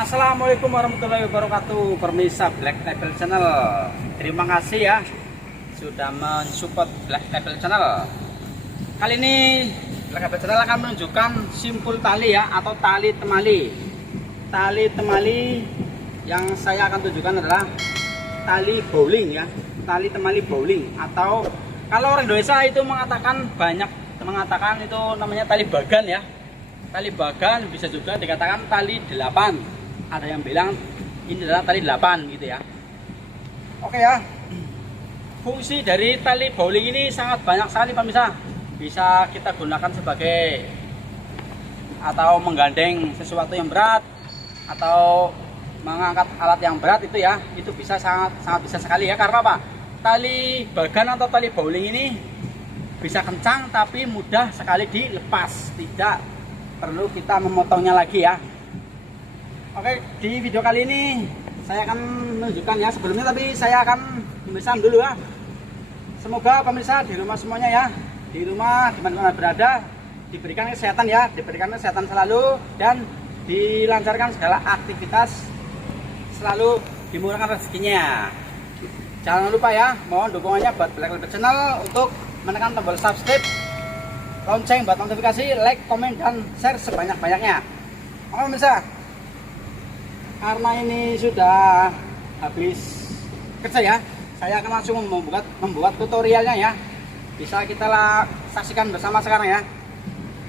Assalamualaikum warahmatullahi wabarakatuh. Pemirsa Black Label Channel, terima kasih ya sudah mensupport Black Label Channel. Kali ini Black Label Channel akan menunjukkan simpul tali ya, atau tali temali. Tali temali yang saya akan tunjukkan adalah tali bowling ya, tali temali bowling, atau kalau orang Indonesia itu mengatakan itu namanya tali bagan ya. Tali bagan bisa juga dikatakan tali 8. Ada yang bilang ini adalah tali 8 gitu ya. Oke ya. Fungsi dari tali bowling ini sangat banyak sekali pemirsa. Bisa kita gunakan sebagai atau menggandeng sesuatu yang berat atau mengangkat alat yang berat itu ya. Itu bisa sangat bisa sekali ya. Karena apa? Tali bagan atau tali bowling ini bisa kencang tapi mudah sekali dilepas. Tidak perlu kita memotongnya lagi ya. Oke, di video kali ini saya akan menunjukkan ya, sebelumnya tapi saya akan memesan dulu ya. Semoga pemirsa di rumah semuanya ya, di rumah dimana berada diberikan kesehatan ya, diberikan kesehatan selalu dan dilancarkan segala aktivitas, selalu dimurahkan rezekinya. Jangan lupa ya, mohon dukungannya buat Black Label Channel untuk menekan tombol subscribe, lonceng buat notifikasi, like, komen dan share sebanyak-banyaknya. Oke pemirsa, karena ini sudah habis kerja ya, saya akan langsung membuat tutorialnya ya. Bisa kita saksikan bersama sekarang ya.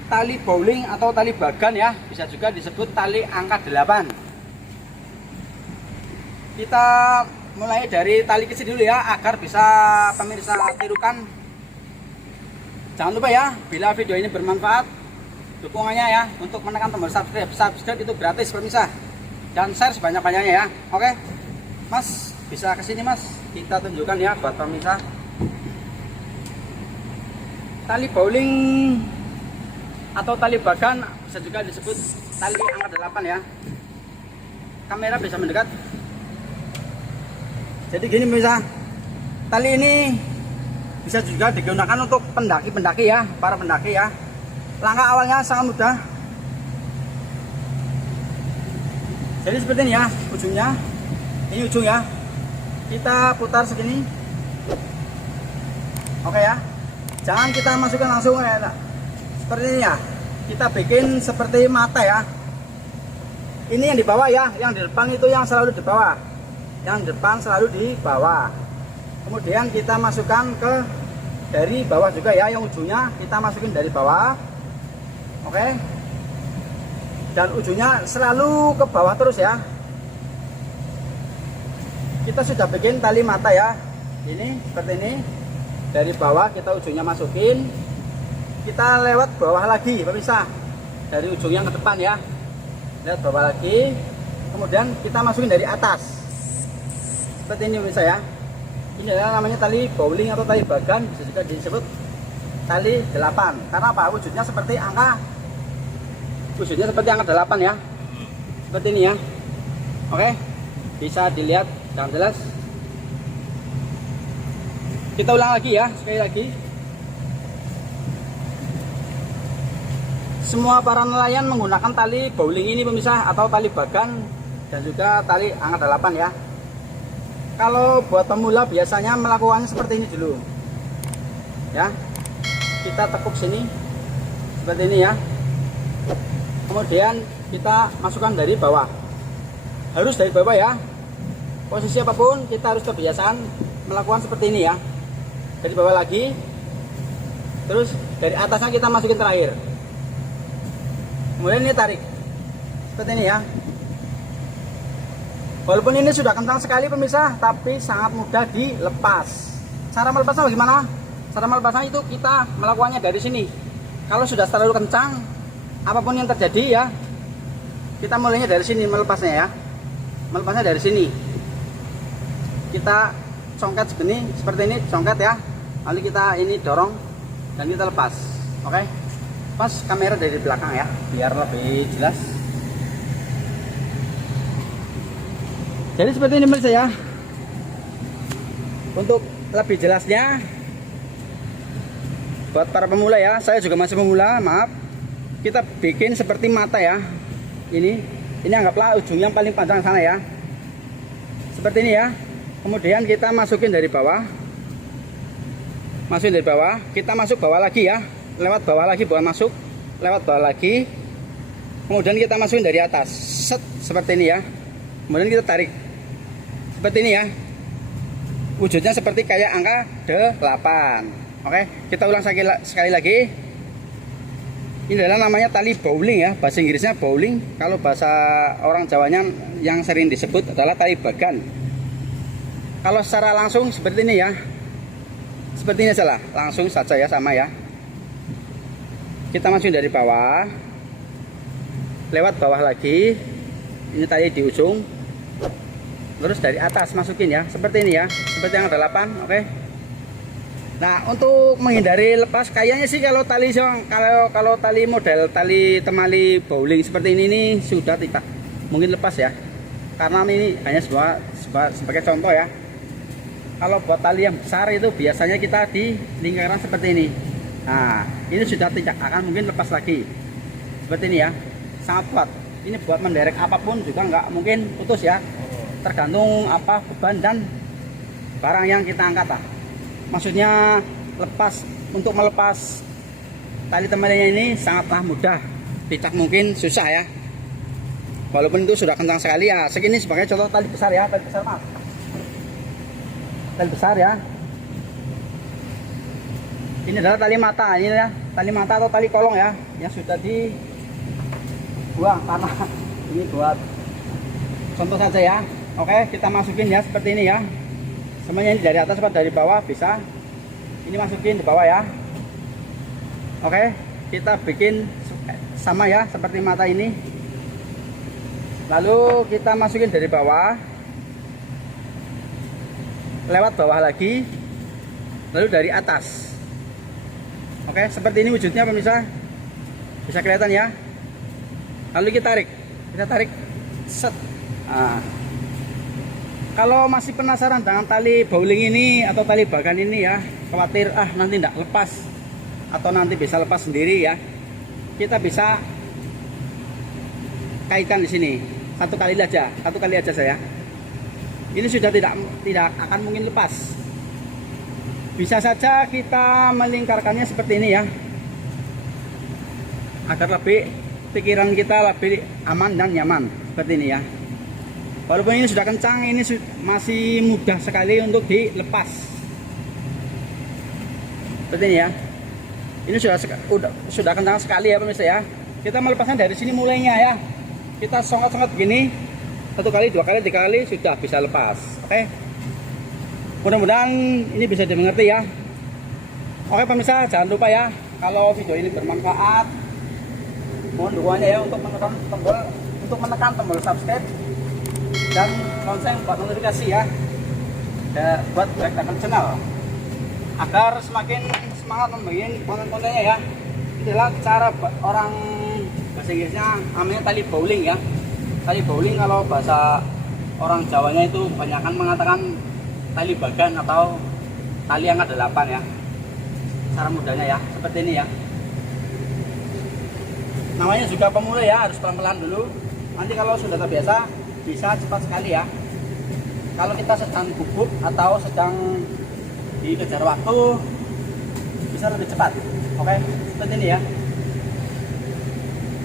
Tali bowling atau tali bagan ya, bisa juga disebut tali angka 8. Kita mulai dari tali kecil dulu ya, agar bisa pemirsa tirukan. Jangan lupa ya, bila video ini bermanfaat, dukungannya ya untuk menekan tombol subscribe. Subscribe itu gratis pemirsa. Dan share sebanyak-banyaknya ya. Oke Mas, bisa kesini Mas, kita tunjukkan ya buat pemirsa. Tali bowling atau tali bagan bisa juga disebut tali angka 8 ya. Kamera bisa mendekat. Jadi gini pemirsa, tali ini bisa juga digunakan untuk pendaki-pendaki ya, para pendaki ya. Langkah awalnya sangat mudah. Jadi seperti ini ya, ujungnya. Ini ujung ya. Kita putar segini. Oke ya. Jangan kita masukkan langsung ya. Seperti ini ya. Kita bikin seperti mata ya. Ini yang di bawah ya, yang di depan itu yang selalu di bawah. Yang depan selalu di bawah. Kemudian kita masukkan ke dari bawah juga ya, yang ujungnya kita masukin dari bawah. Oke. Dan ujungnya selalu ke bawah terus ya. Kita sudah bikin tali mata ya, ini seperti ini. Dari bawah kita ujungnya masukin, kita lewat bawah lagi pemirsa, dari ujung yang ke depan ya, lewat bawah lagi, kemudian kita masukin dari atas seperti ini pemirsa ya. Ini adalah namanya tali bowling atau tali bagan, bisa juga disebut tali 8. Karena apa? Wujudnya seperti angka 8 ya, seperti ini ya. Oke, bisa dilihat dengan jelas. Kita ulang lagi ya, sekali lagi. Semua para nelayan menggunakan tali bowling ini pemirsa, atau tali bagan dan juga tali angka 8 ya. Kalau buat pemula biasanya melakukannya seperti ini dulu ya. Kita tekuk sini seperti ini ya. Kemudian kita masukkan dari bawah, harus dari bawah ya. Posisi apapun kita harus kebiasaan melakukan seperti ini ya. Dari bawah lagi, terus dari atasnya kita masukin terakhir. Kemudian ini tarik seperti ini ya. Walaupun ini sudah kencang sekali pemirsa, tapi sangat mudah dilepas. Cara melepasnya bagaimana? Cara melepasnya itu kita melakukannya dari sini. Kalau sudah terlalu kencang, apapun yang terjadi ya, kita mulainya dari sini melepasnya ya. Melepasnya dari sini. Kita congket segini, seperti ini, congket ya. Lalu kita ini dorong dan kita lepas. Oke. Pas kamera dari belakang ya, biar lebih jelas. Jadi seperti ini pemirsa ya. Untuk lebih jelasnya buat para pemula ya, saya juga masih pemula, maaf. Kita bikin seperti mata ya. Ini ini anggaplah ujung yang paling panjang sana ya, seperti ini ya. Kemudian kita masukin dari bawah, kita masuk bawah lagi ya, lewat bawah lagi, bawah masuk, lewat bawah lagi, kemudian kita masukin dari atas, set, seperti ini ya. Kemudian kita tarik seperti ini ya, wujudnya seperti kayak angka 8. Oke, kita ulang sekali lagi. Ini adalah namanya tali bowling ya, bahasa Inggrisnya bowling. Kalau bahasa orang Jawanya yang sering disebut adalah tali bagan. Kalau secara langsung seperti ini ya, seperti ini saja, langsung saja ya, sama ya. Kita masukin dari bawah, lewat bawah lagi, ini tali di ujung, terus dari atas masukin ya, seperti ini ya, seperti yang ada 8. Oke. Nah, untuk menghindari lepas, kayaknya sih kalau tali kalau tali model tali temali bowling seperti ini nih sudah tidak mungkin lepas ya, karena ini hanya sebagai contoh ya. Kalau buat tali yang besar itu biasanya kita di lingkaran seperti ini. Nah, ini sudah tidak akan mungkin lepas lagi, seperti ini ya, sangat kuat. Ini buat menderek apapun juga nggak mungkin putus ya, tergantung apa beban dan barang yang kita angkat lah. Maksudnya untuk melepas tali temalinya ini sangatlah mudah, tidak mungkin susah ya, walaupun itu sudah kencang sekali ya. Segini sebagai contoh tali besar ya, tali besar ya. Ini adalah tali mata, ini ya, tali mata atau tali kolong ya, yang sudah dibuang karena ini buat contoh saja ya. Oke, kita masukin ya seperti ini ya. Semuanya ini dari atas atau dari bawah bisa. Ini masukin di bawah ya. Oke, kita bikin sama ya seperti mata ini. Lalu kita masukin dari bawah, lewat bawah lagi, lalu dari atas. Oke, seperti ini wujudnya pemirsa, bisa kelihatan ya. Lalu kita tarik, set. Nah, kalau masih penasaran dengan tali bowling ini atau tali bagan ini ya, khawatir nanti tidak lepas atau nanti bisa lepas sendiri ya, kita bisa kaitkan di sini satu kali aja saya. Ini sudah tidak akan mungkin lepas. Bisa saja kita melingkarkannya seperti ini ya, agar lebih pikiran kita lebih aman dan nyaman seperti ini ya. Walaupun ini sudah kencang, ini masih mudah sekali untuk dilepas. Seperti ini ya. Ini sudah kencang sekali ya pemirsa ya. Kita melepasnya dari sini mulainya ya. Kita songkat-songkat begini, 1 kali, 2 kali, 3 kali sudah bisa lepas. Oke. Mudah-mudahan ini bisa dimengerti ya. Oke pemirsa, jangan lupa ya, kalau video ini bermanfaat, mohon dukungannya ya untuk menekan tombol subscribe dan lonceng buat notifikasi ya, buat Black Table Channel, agar semakin semangat membuat konten-kontennya ya. Ini adalah cara orang bahasa Inggrisnya namanya tali bowling ya. Tali bowling kalau bahasa orang Jawanya itu kebanyakan mengatakan tali bagan atau tali yang ada 8 ya. Cara mudahnya ya, seperti ini ya. Namanya juga pemula ya, harus pelan-pelan dulu. Nanti kalau sudah terbiasa bisa cepat sekali ya. Kalau kita sedang gugup atau sedang dikejar waktu, bisa lebih cepat. Oke, seperti ini ya.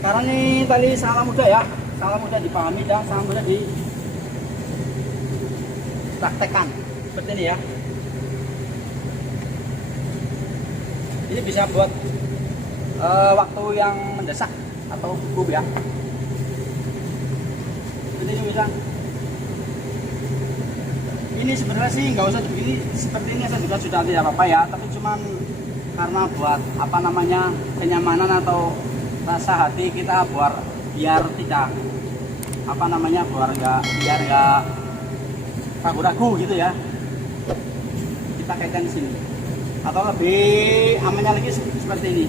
Karena ini tali sangat mudah ya, sangat mudah dipahami dan sangat mudah dipraktekkan. Seperti ini ya. Ini bisa buat waktu yang mendesak atau gugup ya. Seperti ini bisa. Ini sebenarnya sih nggak usah begini, seperti ini saya juga sudah tidak apa-apa ya. Tapi cuman karena buat apa namanya kenyamanan atau rasa hati kita, biar tidak apa namanya biar nggak ragu-ragu gitu ya. Kita kaitkan di sini. Atau lebih amannya lagi seperti ini.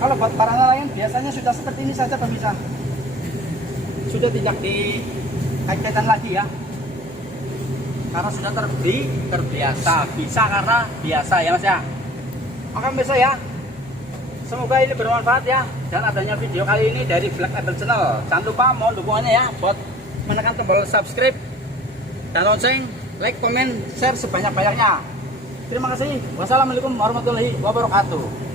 Kalau buat barang lain biasanya sudah seperti ini saja pemirsa. Sudah tidak dikaitkan lagi ya. Karena sudah terbiasa. Bisa karena biasa ya Mas ya. Oke pemirsa ya. Semoga ini bermanfaat ya, dan adanya video kali ini dari Black Label Channel. Jangan lupa mohon dukungannya ya buat menekan tombol subscribe dan lonceng, like, komen, share sebanyak-banyaknya. Terima kasih. Wassalamualaikum warahmatullahi wabarakatuh.